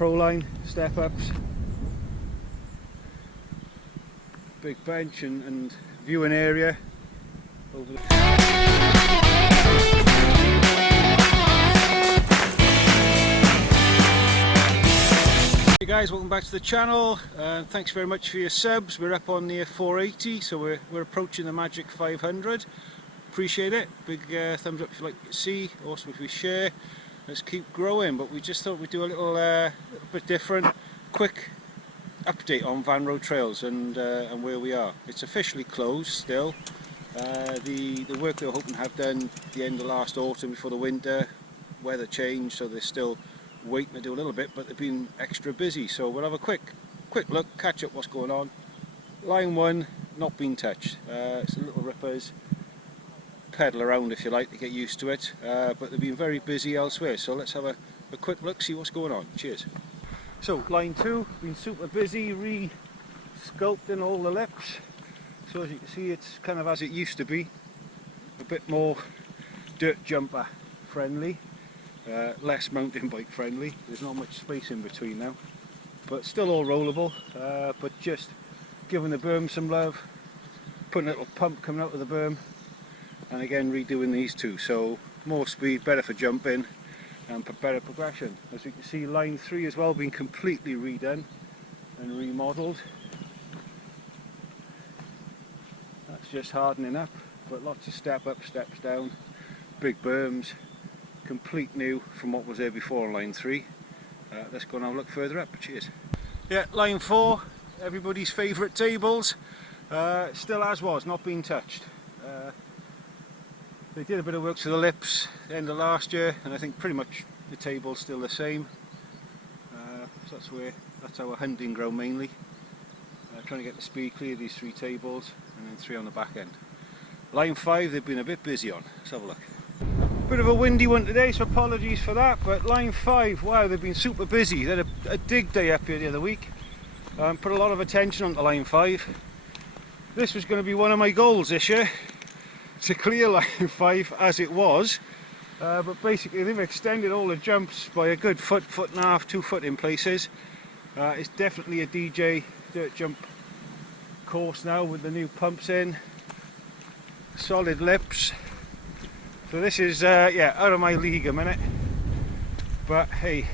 pro line, step ups, big bench and viewing area over the Hey guys, welcome back to the channel. Thanks very much for your subs. We're up on near 480, so we're approaching the magic 500. Appreciate it. Big thumbs up if you like to see. Awesome if we share. Let's keep growing. But we just thought we'd do a little bit different, quick update on Van Road Trails and where we are. It's officially closed still. The work they were hoping to have done the end of last autumn before the winter, weather changed, so they're still waiting to do a little bit, but they've been extra busy. So we'll have a quick look, catch up what's going on. Line 1 not been touched. It's the little rippers, pedal around if you like to get used to it, but they've been very busy elsewhere, so let's have a quick look, see what's going on. Cheers. So line 2 been super busy, re-sculpting all the lips, so as you can see it's kind of as it used to be, a bit more dirt jumper friendly, less mountain bike friendly. There's not much space in between now, but still all rollable, but just giving the berm some love, putting a little pump coming out of the berm, and again redoing these two, so more speed, better for jumping and better progression. As you can see, line 3 as well been completely redone and remodelled. That's just hardening up, but lots of step up, steps down, big berms, complete new from what was there before on line 3. Let's go and have a look further up. Cheers. Yeah, line 4, everybody's favourite tables, still as was, not been touched. They did a bit of work to the lips the end of last year, and I think pretty much the table's still the same. So that's our hunting ground mainly. Trying to get the speed clear of these 3 tables, and then 3 on the back end. Line 5 they've been a bit busy on. Let's have a look. Bit of a windy one today, so apologies for that, but line 5, wow, they've been super busy. They had a dig day up here the other week. Put a lot of attention onto line 5. This was going to be one of my goals this year, to clear line 5 as it was, but basically they've extended all the jumps by a good foot, foot and a half, 2 foot in places. It's definitely a DJ dirt jump course now with the new pumps in, solid lips. So this is yeah, out of my league a minute, but hey,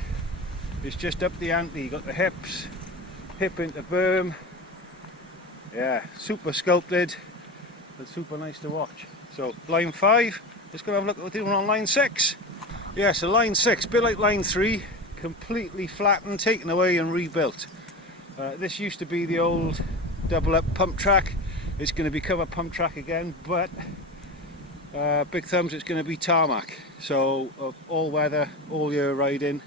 it's just up the ante. You got the hips, hip into berm, yeah, super sculpted and super nice to watch. So line 5, let's go have a look at what we're doing on line 6. Yeah, so line 6, a bit like line 3, completely flattened, taken away and rebuilt. This used to be the old double up pump track. It's going to become a pump track again, but big thumbs, it's going to be tarmac. So all weather, all year riding,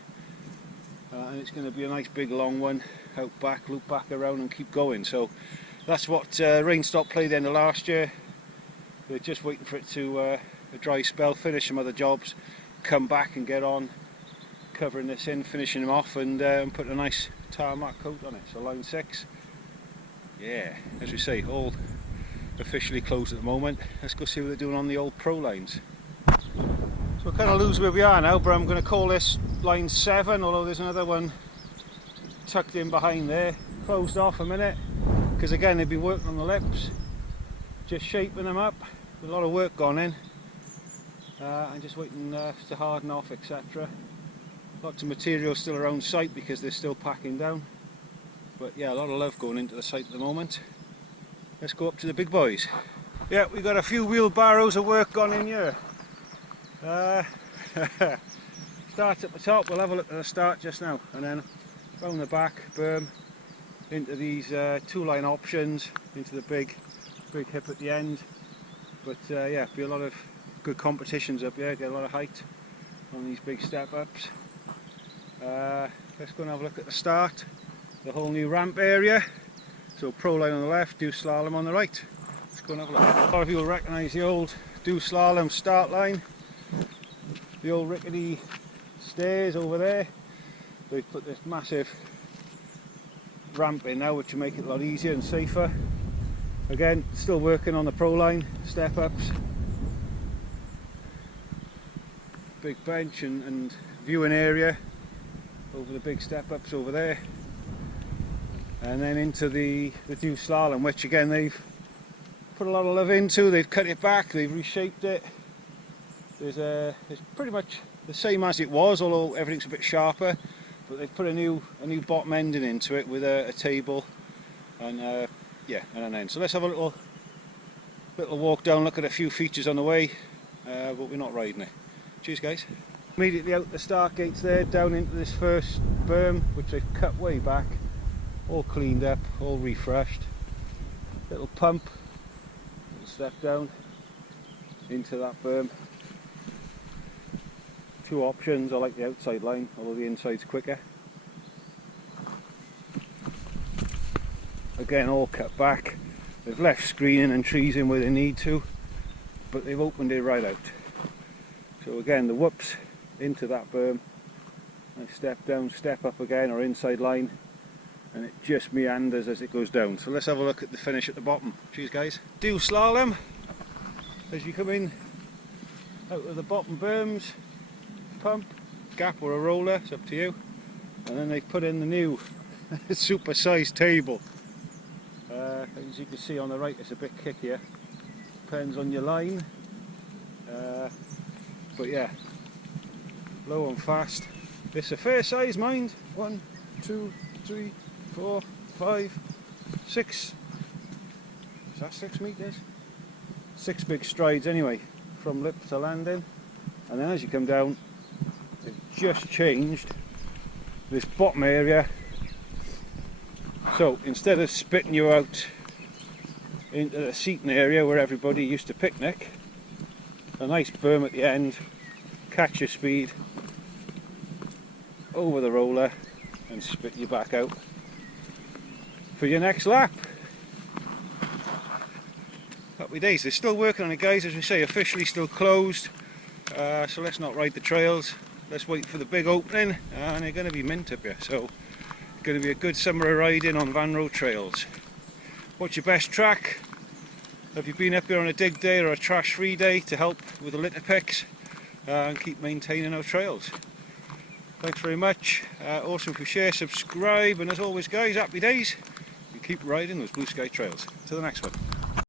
and it's going to be a nice big long one, out back, loop back around and keep going. So that's what rain stopped play the end of last year. They're just waiting for it to a dry spell, finish some other jobs, come back and get on covering this in, finishing them off, and put a nice tarmac coat on it. So line 6, yeah, as we say, all officially closed at the moment. Let's go see what they're doing on the old pro lines. So we'll kind of lose where we are now, but I'm going to call this line 7, although there's another one tucked in behind there, closed off a minute, because again they've been working on the lips, just shaping them up, a lot of work gone in, and just waiting to harden off, etc. Lots of material still around site because they're still packing down, but yeah, a lot of love going into the site at the moment. Let's go up to the big boys. Yeah, we've got a few wheelbarrows of work gone in here. Start at the top, we'll have a look at the start just now, and then round the back, berm, into these 2-line options, into the big hip at the end. But yeah, be a lot of good competitions up here, get a lot of height on these big step ups. Let's go and have a look at the start, the whole new ramp area. So pro line on the left, do slalom on the right. Let's go and have a look. A lot of you will recognise the old do slalom start line, the old rickety stairs over there. They've put this massive ramp in now, which will make it a lot easier and safer. Again, still working on the pro line, step ups, big bench and viewing area, over the big step ups over there, and then into the new slalom, which again they've put a lot of love into. They've cut it back, they've reshaped it. It's pretty much the same as it was, although everything's a bit sharper, but they've put a new bottom ending into it with a table and yeah, and an end. So let's have a little walk down, look at a few features on the way, but we're not riding it. Cheers guys. Immediately out the start gates there, down into this first berm, which they've cut way back, all cleaned up, all refreshed. Little pump, little step down into that berm. Two options. I like the outside line, although the inside's quicker. Again, all cut back. They've left screening and trees in where they need to, but they've opened it right out. So again, the whoops into that berm. I step down, step up again, or inside line, and it just meanders as it goes down. So let's have a look at the finish at the bottom. Cheers guys. Do slalom as you come in out of the bottom berms. Pump, gap or a roller, it's up to you. And then they've put in the new super sized table. As you can see on the right, it's a bit kickier. Depends on your line. But yeah, low and fast. It's a fair size, mind. 1, 2, 3, 4, 5, 6. Is that 6 meters? 6 big strides anyway, from lip to landing. And then as you come down, they've just changed this bottom area. So instead of spitting you out into the seating area where everybody used to picnic, a nice berm at the end, catch your speed, over the roller and spit you back out for your next lap. Happy days. They're still working on it guys, as we say, officially still closed, so let's not ride the trails, let's wait for the big opening, and they're going to be mint up here, so it's going to be a good summer of riding on Van Road trails. What's your best track? Have you been up here on a dig day or a trash free day to help with the litter picks and keep maintaining our trails? Thanks very much. Also, if you share, subscribe, and as always guys, happy days, and keep riding those blue sky trails. To the next one.